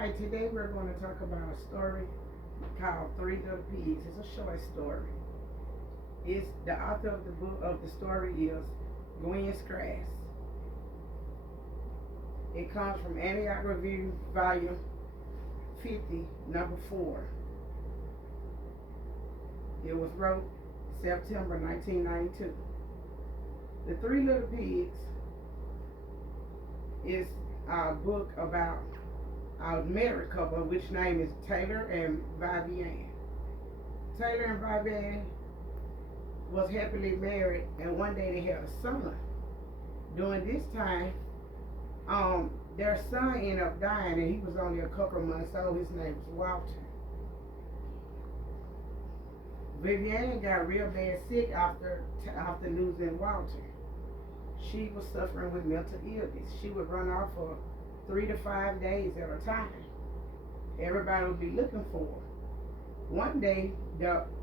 Hi, today we're going to talk about a story called Three Little Pigs. It's a short story. It's the author of the book of the story is Gwen Scrass. It comes from Antioch Review, Volume 50, Number 4. It was wrote September 1992. The Three Little Pigs is a book about a married couple, which name is Taylor and Vivian. Taylor and Vivian was happily married, and one day they had a son. During this time, their son ended up dying, and he was only a couple of months old. His name was Walter. Vivian got real bad sick after losing Walter. She was suffering with mental illness. She would run off for 3 to 5 days at a time. Everybody would be looking for her. One day,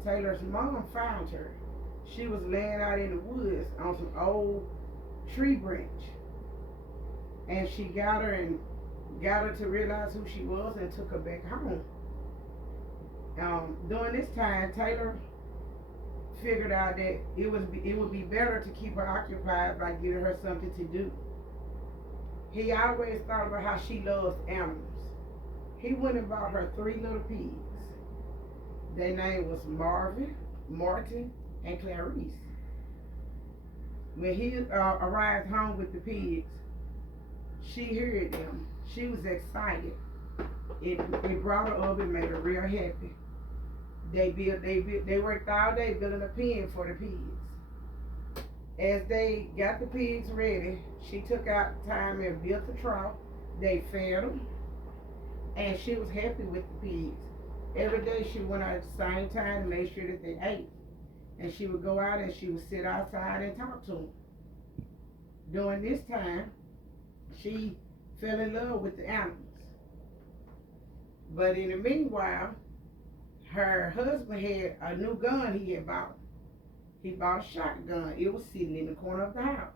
Taylor's mom found her. She was laying out in the woods on some old tree branch, and she got her to realize who she was and took her back home. During this time, Taylor figured out that it would be better to keep her occupied by giving her something to do. He always thought about how she loves animals. He went and bought her 3 little pigs. Their name was Marvin, Martin, and Clarice. When he arrived home with the pigs, she heard them. She was excited. It brought her up and made her real happy. They worked all day building a pen for the pigs. As they got the pigs ready, she took out time and built a trough. They fed them, and she was happy with the pigs. Every day she went out at the same time to make sure that they ate. And she would go out and she would sit outside and talk to them. During this time, she fell in love with the animals. But in the meanwhile, her husband had a new gun he had bought. He bought a shotgun. It was sitting in the corner of the house.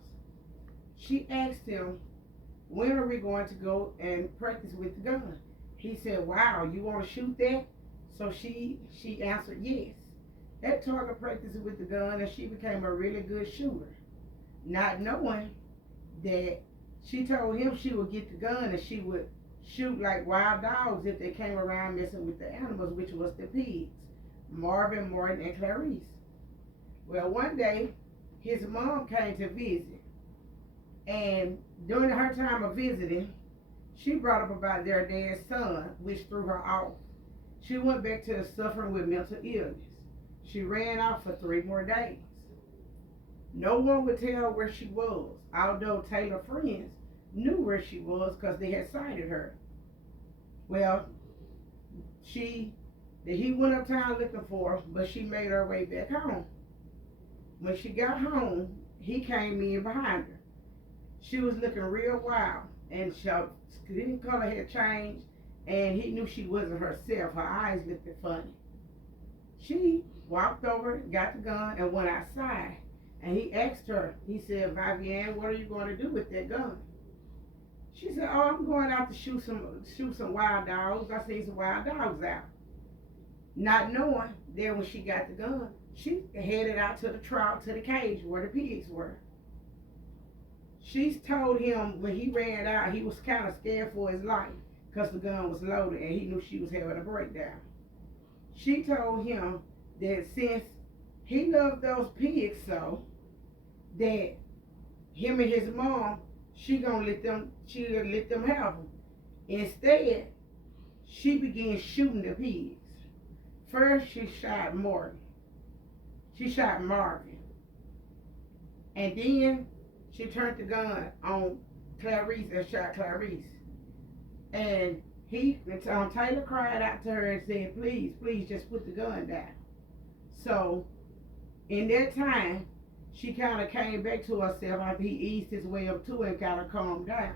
She asked him, when are we going to go and practice with the gun? He said, wow, you want to shoot that? So she answered yes. That taught her practicing with the gun, and she became a really good shooter. Not knowing that she told him she would get the gun and she would shoot like wild dogs if they came around messing with the animals, which was the pigs, Marvin, Martin, and Clarice. Well, one day, his mom came to visit, and during her time of visiting, she brought up about their dad's son, which threw her off. She went back to suffering with mental illness. She ran off for 3 more days. No one would tell where she was, although Taylor's friends knew where she was because they had sighted her. Well, he went uptown looking for her, but she made her way back home. When she got home, he came in behind her. She was looking real wild, and her skin color had changed, and he knew she wasn't herself. Her eyes looked funny. She walked over, got the gun, and went outside. And he asked her, he said, Vivian, what are you going to do with that gun? She said, oh, I'm going out to shoot some wild dogs. I see some wild dogs out. Not knowing that when she got the gun, she headed out to the trough, to the cage where the pigs were. She told him when he ran out, he was kind of scared for his life because the gun was loaded and he knew she was having a breakdown. She told him that since he loved those pigs so, that him and his mom, she'll let them have them. Instead, she began shooting the pigs. First, she shot Martin. She shot Marvin. And then she turned the gun on Clarice and shot Clarice. And Taylor cried out to her and said, please, please just put the gun down. So, in that time, she kind of came back to herself after he eased his way up to her and kind of calmed down.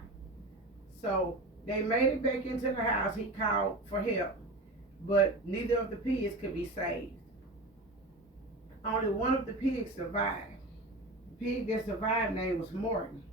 So, they made it back into the house. He called for help, but neither of the pigs could be saved. Only one of the pigs survived. The pig that survived name was Martin.